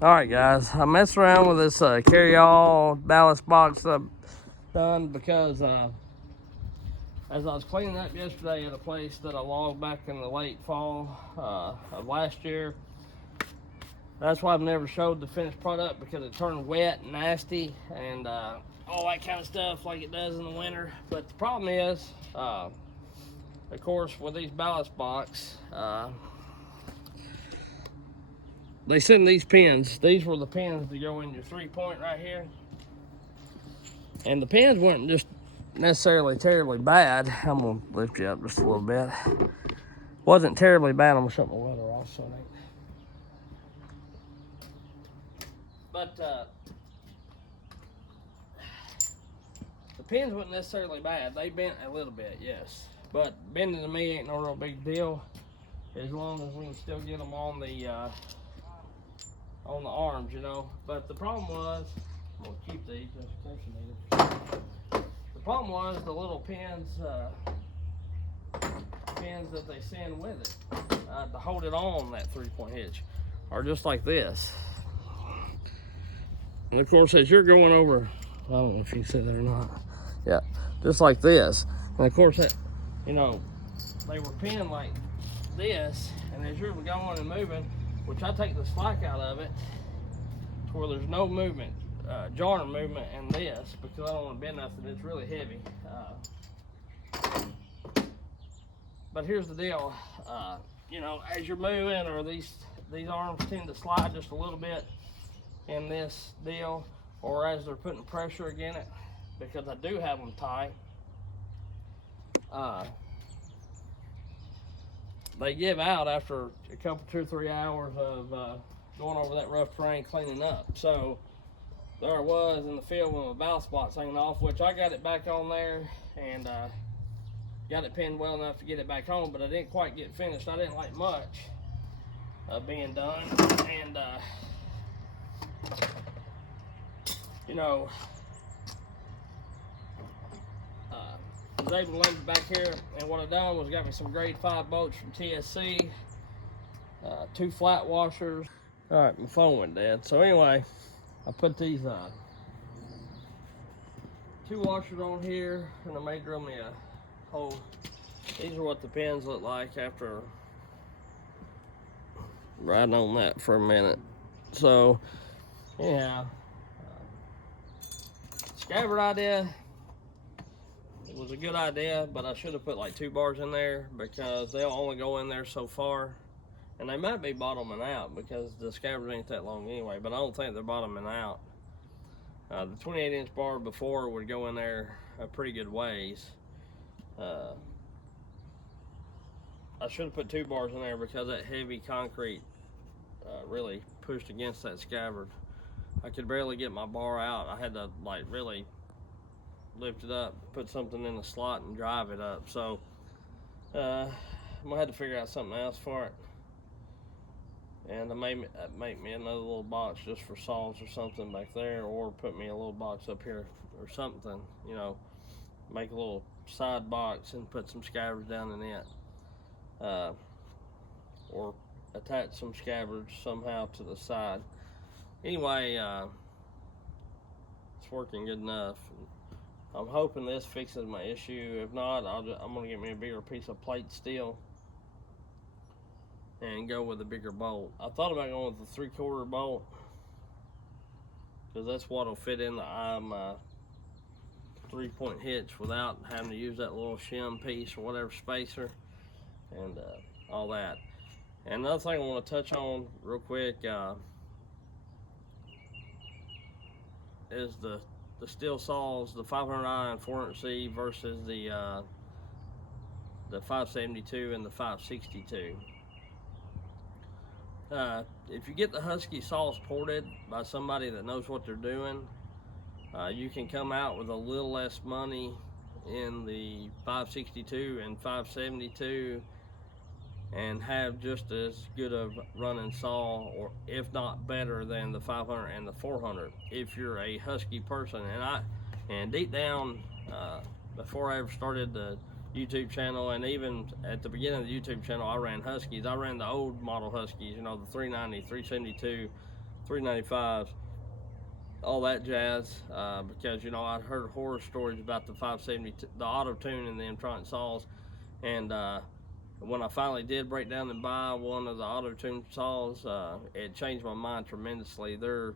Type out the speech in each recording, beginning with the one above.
Alright guys, I messed around with this carry-all ballast box I've done because as I was cleaning up yesterday at a place that I logged back in the late fall of last year. That's why I've never showed the finished product, because it turned wet and nasty and all that kind of stuff like it does in the winter. But the problem is, of course, with these ballast box, they send these pins. These were the pins to go in your 3-point right here. And the pins weren't just necessarily terribly bad. I'm gonna lift you up just a little bit. Wasn't terribly bad. I'm gonna shut my weather off so it ain't. But the pins weren't necessarily bad. They bent a little bit, yes. But bending to me ain't no real big deal, as long as we can still get them on the arms, you know. But the problem was, I'm gonna keep these just in case you need them. The problem was the little pins that they send with it to hold it on that 3-point hitch are just like this. And of course, as you're going over, I don't know if you can see that or not. Yeah, just like this. And of course, that, you know, they were pinned like this, and as you're going and moving, which I take the slack out of it to where there's no movement, jarring movement in this, because I don't want to bend nothing. It's really heavy. But here's the deal, you know, as you're moving, or these arms tend to slide just a little bit in this deal, or as they're putting pressure against it, because I do have them tight, they give out after a couple, 2 or 3 hours of going over that rough terrain cleaning up. So there I was in the field with my ballast box hanging off, which I got it back on there and got it pinned well enough to get it back on, but I didn't quite get finished. I didn't like much being done, and you know, I was able to lumber back here, and what I done was got me some grade 5 bolts from TSC, 2 flat washers. All right, my phone went dead. So anyway, I put these 2 washers on here, and I may drill me a hole. These are what the pins look like after riding on that for a minute. So anyhow, scabbard idea, it was a good idea, but I should have put like 2 bars in there, because they'll only go in there so far, and they might be bottoming out because the scabbard ain't that long anyway, but I don't think they're bottoming out. The 28-inch bar before would go in there a pretty good ways. I should have put 2 bars in there, because that heavy concrete really pushed against that scabbard. I could barely get my bar out. I had to like really lift it up, put something in the slot, and drive it up. So I'm gonna have to figure out something else for it, and I may make me another little box just for saws or something back there, or put me a little box up here or something, you know, make a little side box and put some scabbards down in it, or attach some scabbards somehow to the side. Anyway, it's working good enough. I'm hoping this fixes my issue. If not, I'm gonna get me a bigger piece of plate steel and go with a bigger bolt. I thought about going with the 3/4 bolt, because that's what'll fit in the 3-point hitch without having to use that little shim piece or whatever spacer and all that. And another thing I want to touch on real quick is the Stihl saws, the 500i and 400C versus the 572 and the 562. If you get the Husky saws ported by somebody that knows what they're doing, you can come out with a little less money in the 562 and 572 and have just as good of running saw, or if not better than the 500 and the 400, if you're a Husky person. And deep down, before I ever started the YouTube channel, and even at the beginning of the YouTube channel, I ran Huskies. I ran the old model Huskies, you know, the 390, 372, 395s, all that jazz. Because I'd heard horror stories about the 572, the auto tune and the Tronic saws, and when I finally did break down and buy one of the auto tune saws, it changed my mind tremendously. They're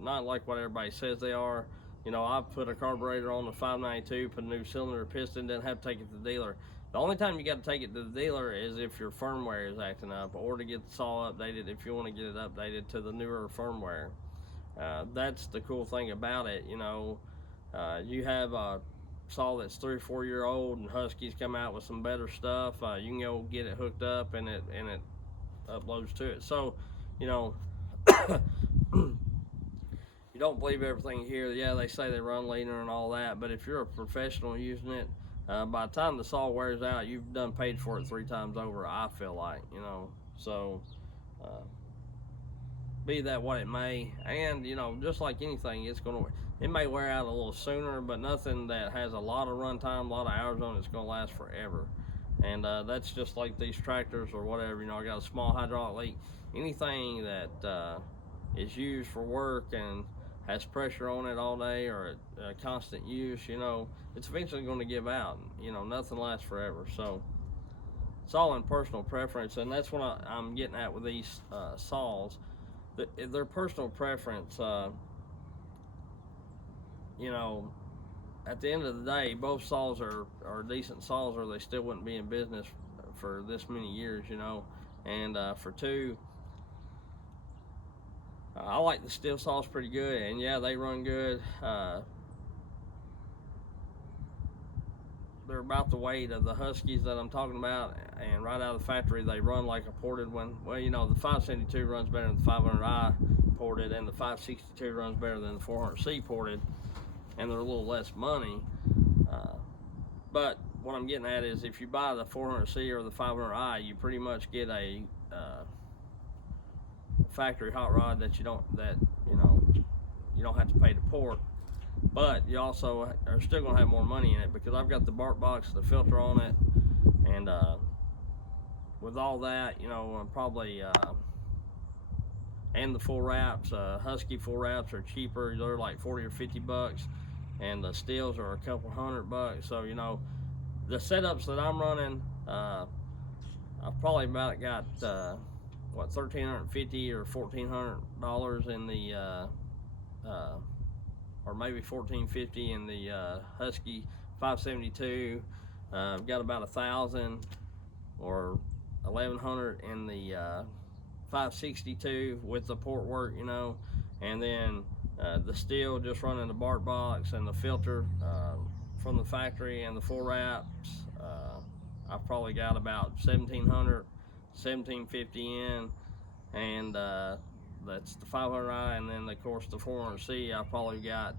not like what everybody says they are. I put a carburetor on the 592, put a new cylinder, piston, didn't have to take it to the dealer. The only time you got to take it to the dealer is if your firmware is acting up, or to get the saw updated if you want to get it updated to the newer firmware. That's the cool thing about it. You have a saw that's 3 or 4 year old, and Husky's come out with some better stuff. You can go get it hooked up, and it uploads to it. So, you don't believe everything you hear. Yeah, they say they run leaner and all that, but if you're a professional using it, by the time the saw wears out, you've done paid for it 3 times over, I feel like. So be that what it may, and just like anything, it may wear out a little sooner, but nothing that has a lot of run time, a lot of hours on it's going to last forever. And that's just like these tractors or whatever. I got a small hydraulic leak. Anything that is used for work and has pressure on it all day, or constant use, it's eventually going to give out. Nothing lasts forever. So it's all in personal preference, and that's what I'm getting at with these saws. Their personal preference. At the end of the day, both saws are decent saws, or they still wouldn't be in business for this many years. And for two, I like the Stihl saws pretty good, and yeah, they run good. They're about the weight of the Huskies that I'm talking about, and right out of the factory, they run like a ported one. Well, the 572 runs better than the 500i ported, and the 562 runs better than the 400C ported, and they're a little less money. But what I'm getting at is, if you buy the 400C or the 500i, you pretty much get a factory hot rod that you don't have to pay to port, but you also are still going to have more money in it, because I've got the bark box, the filter on it, and with all that, probably and the full wraps. Husky full wraps are cheaper. They're like 40 or 50 bucks, and the Stihls are a couple $100. So the setups that I'm running, I've probably about got $1,350 or $1,400 in the or maybe $1,450 in the Husky 572. I've got about 1,000 or 1,100 in the 562 with the port work, and then the Stihl just running the bark box and the filter from the factory and the full wraps. I've probably got about 1,700, 1,750 in, and that's the 500i, and then of course the 400C. I probably got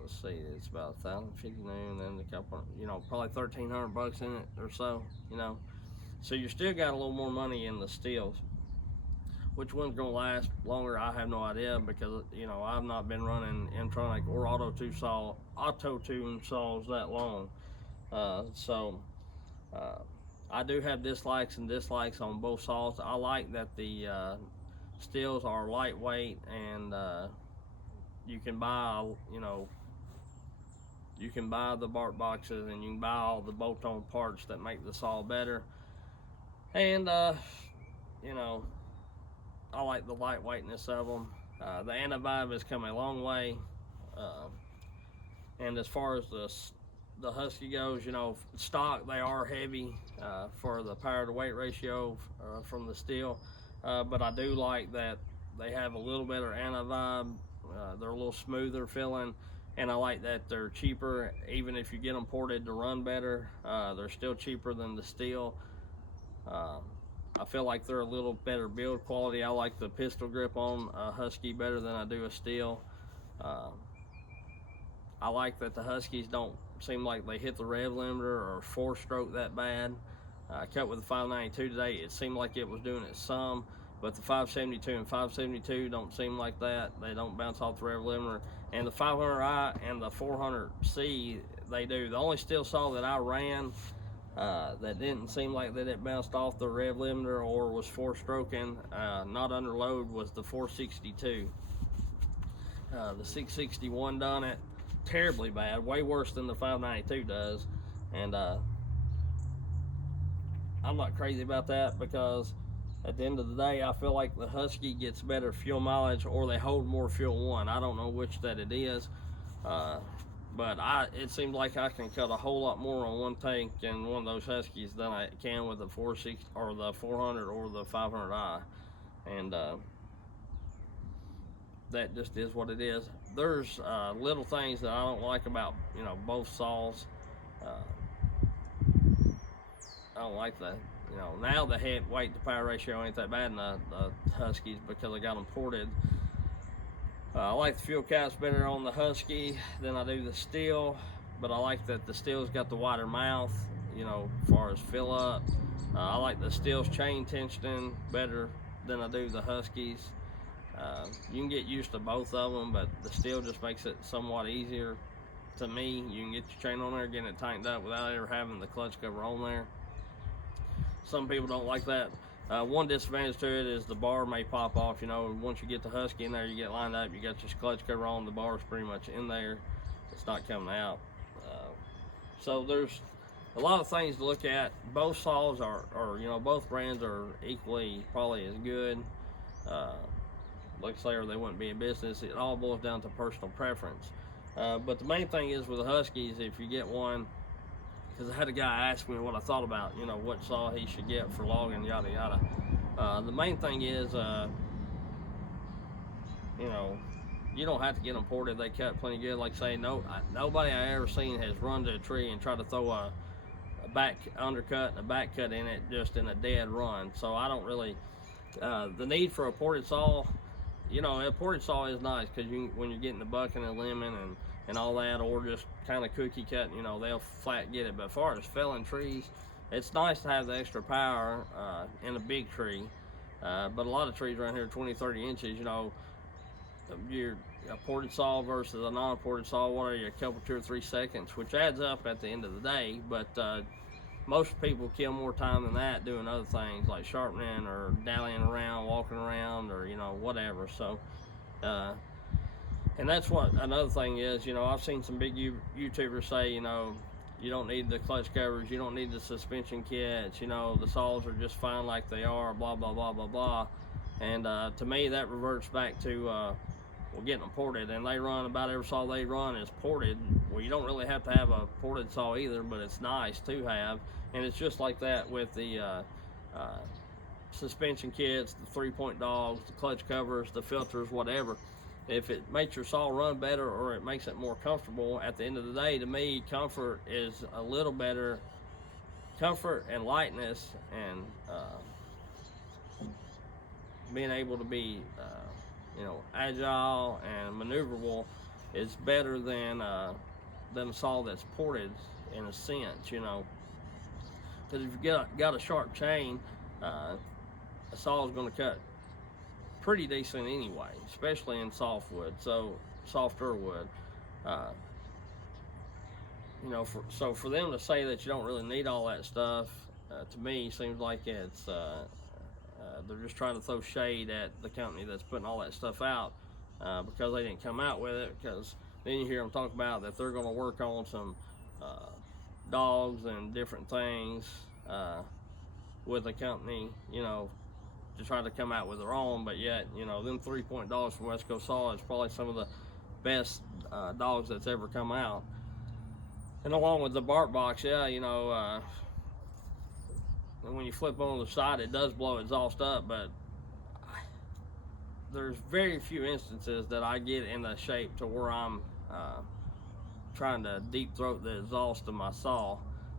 let's see, it's about 1,050 new, and then a couple, probably 1,300 bucks in it or so. So you still got a little more money in the Stihls. Which one's gonna last longer, I have no idea, because I've not been running Tronic or auto tune saws that long. So I do have dislikes and dislikes on both saws. I like that the Stihls are lightweight, and you can buy the bark boxes, and you can buy all the bolt-on parts that make the saw better. And I like the lightweightness of them. The anti-vibe has come a long way, and as far as the Husky goes, stock, they are heavy for the power to weight ratio from the Stihl, but I do like that they have a little better anti-vibe. They're a little smoother feeling, and I like that they're cheaper. Even if you get them ported to run better, they're still cheaper than the Stihl. I feel like they're a little better build quality. I like the pistol grip on a Husky better than I do a Stihl. I like that the Huskies don't seem like they hit the rev limiter or 4-stroke that bad. I cut with the 592 today. It seemed like it was doing it some, but the 572 and 572 don't seem like that. They don't bounce off the rev limiter. And the 500i and the 400C, they do. The only Stihl saw that I ran that didn't seem like that it bounced off the rev limiter or was four-stroking, not under load, was the 462. The 661 done it terribly bad, way worse than the 592 does, and I'm not crazy about that, because at the end of the day, I feel like the Husky gets better fuel mileage, or they hold more fuel one. I don't know which that it is, but it seems like I can cut a whole lot more on one tank in one of those Huskies than I can with the 460 or the 400 or the 500i, and that just is what it is. There's little things that I don't like about both saws. I don't like the now the head weight to power ratio ain't that bad in the Huskies, because I got them ported. I like the fuel caps better on the Husky than I do the Stihl, but I like that the Stihl's got the wider mouth, as far as fill up. I like the Stihl's chain tensioning better than I do the Huskies. You can get used to both of them, but the Stihl just makes it somewhat easier to me. You can get your chain on there, getting it tightened up without ever having the clutch cover on there. Some people don't like that. One disadvantage to it is the bar may pop off. Once you get the Husky in there, you get lined up, you got your clutch cover on, the bar's pretty much in there. It's not coming out. So there's a lot of things to look at. Both saws are both brands are equally probably as good. Like I say, or they wouldn't be in business. It all boils down to personal preference. But the main thing is with the Huskies, if you get one, because I had a guy ask me what I thought about, what saw he should get for logging, yada yada. The main thing is, you don't have to get them ported. They cut plenty good. Like I say, nobody I ever seen has run to a tree and tried to throw a back undercut and a back cut in it just in a dead run. So I don't really, the need for a ported saw, a ported saw is nice, because when you're getting the bucking and limbing and all that, or just kind of cookie cutting, they'll flat get it. But as far as felling trees, it's nice to have the extra power in a big tree. But a lot of trees around here, 20-30 inches, you're a ported saw versus a non-ported saw, what are you, a couple, 2 or 3 seconds, which adds up at the end of the day. But most people kill more time than that doing other things like sharpening or dallying around, walking around, or whatever. So and that's what another thing is. I've seen some big YouTubers say, you don't need the clutch covers, you don't need the suspension kits, the saws are just fine like they are, blah blah blah blah blah. And to me, that reverts back to getting them ported, and they run about every saw they run is ported. Well, you don't really have to have a ported saw either, but it's nice to have. And it's just like that with the suspension kits, the 3-point dogs, the clutch covers, the filters, whatever. If it makes your saw run better, or it makes it more comfortable, at the end of the day, to me, comfort is a little better. Comfort and lightness and being able to be agile and maneuverable is better than a saw that's ported, in a sense, because if you got a sharp chain, a saw is going to cut pretty decent anyway, especially in softer wood. So for them to say that you don't really need all that stuff, to me seems like it's they're just trying to throw shade at the company that's putting all that stuff out, because they didn't come out with it. Because then you hear them talk about that they're going to work on some dogs and different things with the company, to try to come out with their own. But yet, them 3-point dogs from West Coast Saw is probably some of the best dogs that's ever come out. And along with the bark box, when you flip on the side, it does blow exhaust up, but there's very few instances that I get in the shape to where I'm trying to deep throat the exhaust of my saw.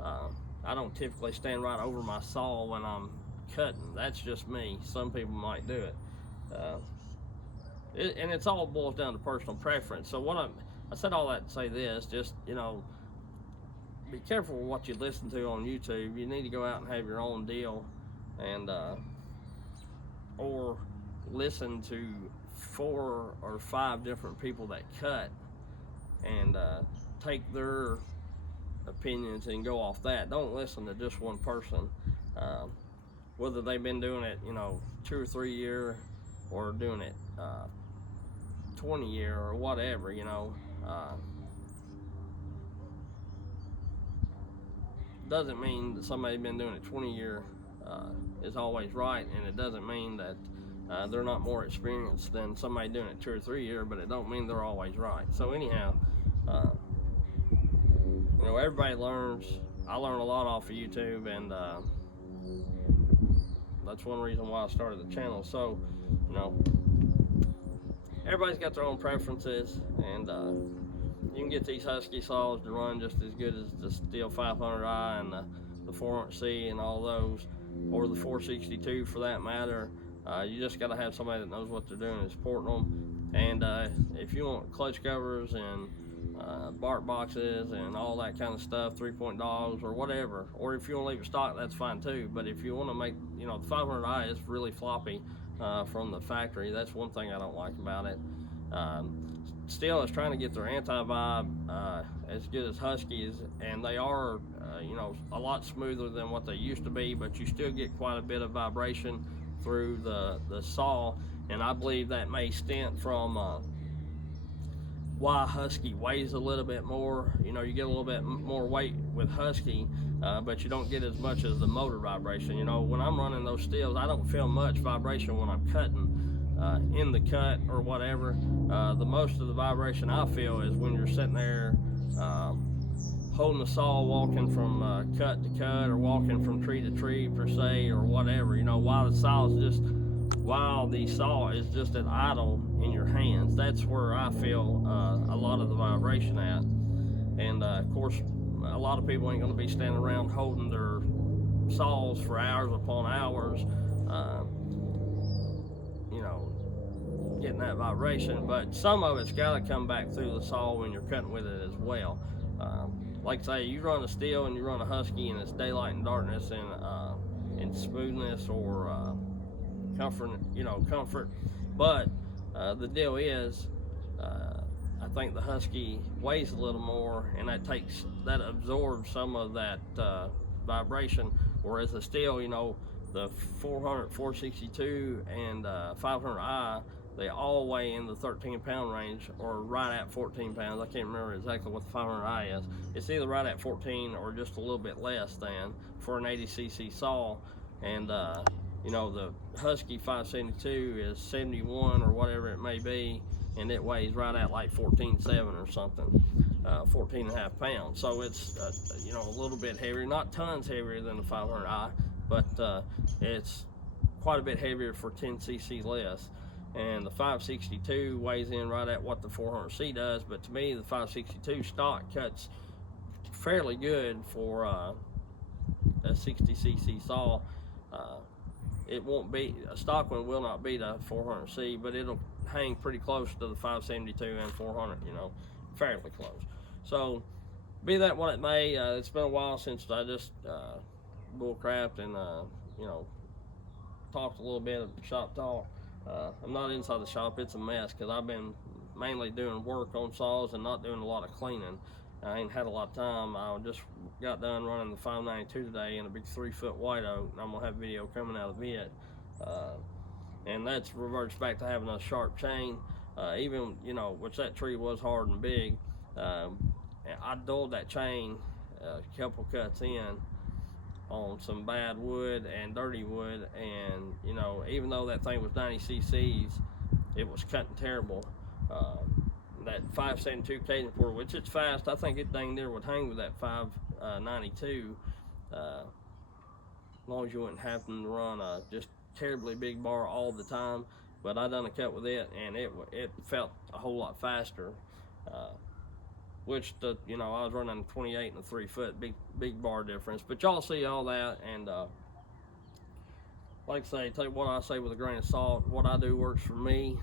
I don't typically stand right over my saw when I'm cutting. That's just me. Some people might do it. And it's all boils down to personal preference. So I said all that to say this, just, be careful with what you listen to on YouTube. You need to go out and have your own deal, and or listen to 4 or 5 different people that cut, and take their opinions and go off that. Don't listen to just one person, whether they've been doing it, 2 or 3 year, or doing it 20 year or whatever. Doesn't mean that somebody been doing it 20 year is always right, and it doesn't mean that they're not more experienced than somebody doing it 2 or 3 year, but it don't mean they're always right. So anyhow, uh, everybody learns. I learn a lot off of YouTube, and that's one reason why I started the channel. So, everybody's got their own preferences, and you can get these Husky saws to run just as good as the Stihl 500i and the 400C and all those, or the 462 for that matter. You just got to have somebody that knows what they're doing and supporting them. And if you want clutch covers and bark boxes and all that kind of stuff, 3-point dogs or whatever, or if you want to leave it stock, that's fine too. But if you want to make, the 500i is really floppy from the factory. That's one thing I don't like about it. Stihl is trying to get their anti-vibe as good as Huskies, and they are, a lot smoother than what they used to be, but you still get quite a bit of vibration through the saw, and I believe that may stem from why Husky weighs a little bit more. You get a little bit more weight with Husky, but you don't get as much as the motor vibration. When I'm running those Stihls, I don't feel much vibration when I'm cutting in the cut or whatever. The most of the vibration I feel is when you're sitting there holding the saw, walking from cut to cut, or walking from tree to tree per se, or whatever. While the saw is just at idle in your hands, that's where I feel a lot of the vibration at. And of course, a lot of people ain't going to be standing around holding their saws for hours upon hours, getting that vibration. But some of it's got to come back through the saw when you're cutting with it as well. Like say, you run a Stihl and you run a Husky, and it's daylight and darkness and smoothness or comfort. But the deal is, I think the Husky weighs a little more, and that absorbs some of that vibration. Whereas the Stihl, the 400, 462, and 500i, they all weigh in the 13-pound range, or right at 14 pounds. I can't remember exactly what the 500i is. It's either right at 14 or just a little bit less than for an 80cc saw. And the Husky 572 is 71 or whatever it may be, and it weighs right at like 14.7 or something, 14 and a half pounds. So it's a little bit heavier, not tons heavier than the 500i, but it's quite a bit heavier for 10cc less. And the 562 weighs in right at what the 400C does, but to me the 562 stock cuts fairly good for a 60cc saw. It won't be, a stock one will not beat a 400C, but it'll hang pretty close to the 572 and 400, fairly close. So be that what it may, it's been a while since I just bullcrapped and talked a little bit of shop talk. I'm not inside the shop. It's a mess because I've been mainly doing work on saws and not doing a lot of cleaning. I ain't had a lot of time. I just got done running the 592 today in a big 3-foot white oak, and I'm gonna have a video coming out of it. And that's reverts back to having a sharp chain. Even which that tree was hard and big. I dulled that chain a couple cuts in on some bad wood and dirty wood, and even though that thing was 90 cc's, it was cutting terrible. That 572 cadence port, which it's fast, I think it dang near would hang with that 592, as long as you wouldn't happen to run a just terribly big bar all the time. But I done a cut with it, and it felt a whole lot faster. Which I was running 28 and a 3-foot, big bar difference. But y'all see all that, and like I say, take what I say with a grain of salt. What I do works for me,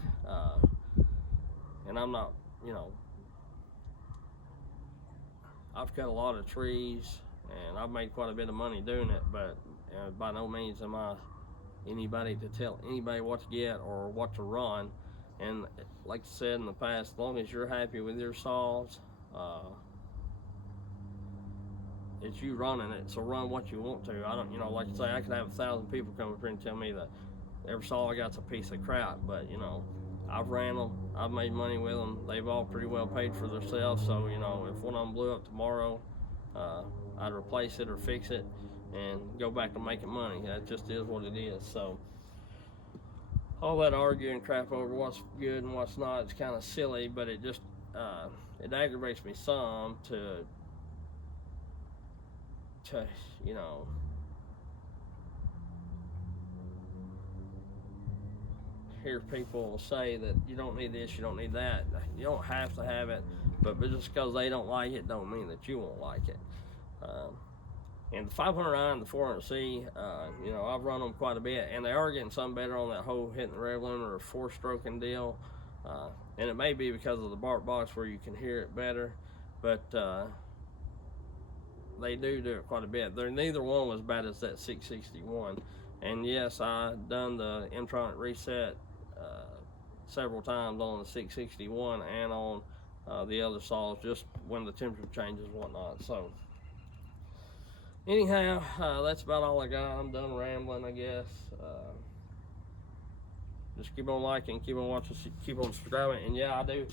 and I'm not, I've cut a lot of trees, and I've made quite a bit of money doing it, but by no means am I anybody to tell anybody what to get or what to run. And like I said in the past, as long as you're happy with your saws, it's you running it, so run what you want to. I don't, you know, like I say, I could have 1,000 people come up here and tell me that every saw I got's a piece of crap, but you know, I've ran them, I've made money with them, they've all pretty well paid for themselves. So you know, if one of them blew up tomorrow, I'd replace it or fix it and go back to making money. That just is what it is. So all that arguing crap over what's good and what's not, it's kind of silly, but it just it aggravates me some to you know, hear people say that you don't need this, you don't need that. You don't have to have it, but just because they don't like it don't mean that you won't like it. And the 500i and the 400C, you know, I've run them quite a bit, and they are getting some better on that whole hitting the rev limiter or 4-stroking deal. And it may be because of the bark box where you can hear it better, but they do it quite a bit. Neither one was as bad as that 661. And yes, I done the Mtronic reset several times on the 661 and on the other saws, just when the temperature changes and whatnot. So anyhow, that's about all I got. I'm done rambling, I guess. Just keep on liking, keep on watching, keep on subscribing. And yeah, I do.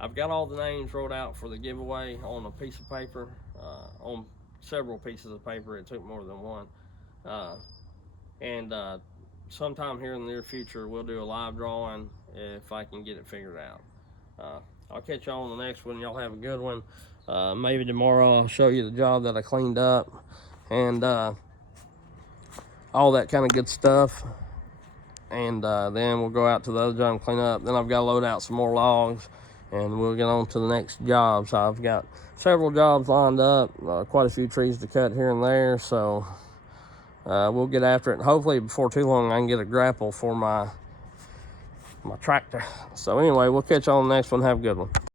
I've got all the names wrote out for the giveaway on a piece of paper, on several pieces of paper. It took more than one. And sometime here in the near future, we'll do a live drawing if I can get it figured out. I'll catch y'all on the next one. Y'all have a good one. Maybe tomorrow I'll show you the job that I cleaned up and all that kind of good stuff. And then we'll go out to the other job and clean up. Then I've got to load out some more logs, and we'll get on to the next job. So I've got several jobs lined up, quite a few trees to cut here and there. So we'll get after it. And hopefully before too long I can get a grapple for my tractor. So anyway, we'll catch you on the next one. Have a good one.